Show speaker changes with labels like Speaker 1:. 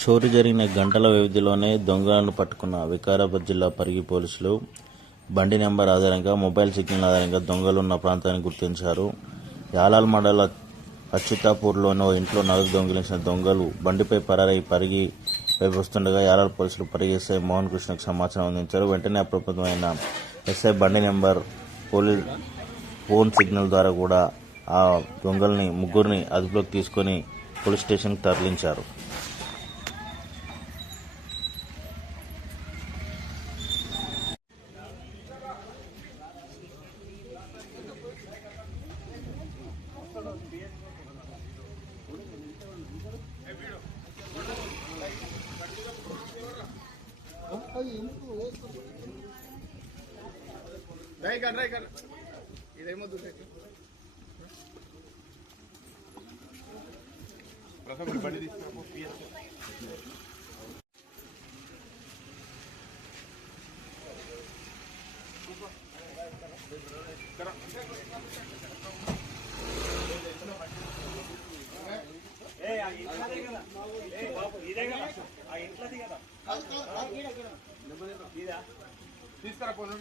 Speaker 1: చోరు జరిగిన గంటల వ్యవధిలోనే దొంగలను పట్టుకున్న వికారాబాద్ జిల్లా పరిగి పోలీసులు బండి నెంబర్ ఆధారంగా మొబైల్ సిగ్నల్ ఆధారంగా దొంగలు ఉన్న ప్రాంతాన్ని గుర్తించారు. యాలాల్ మండల అచ్యుతాపూర్లోని ఓ ఇంట్లో నగదు దొంగిలించిన దొంగలు బండిపై పరారై పరిగి వైపు వస్తుండగా యాలాల్ పోలీసులు పరిగి ఎస్ఐ మోహన్ కృష్ణకు సమాచారం అందించారు. వెంటనే అప్రమత్తమైన ఎస్ఐ బండి నెంబర్ పోలీ ఫోన్ సిగ్నల్ ద్వారా కూడా ఆ దొంగల్ని ముగ్గురిని అదుపులోకి తీసుకొని పోలీస్ స్టేషన్కి తరలించారు.
Speaker 2: డ్రై కర్ డ్రై కర్ ఇదేమొద్దు ప్రథమ బండి తీసుకున్నాము తీసుకురా పోను.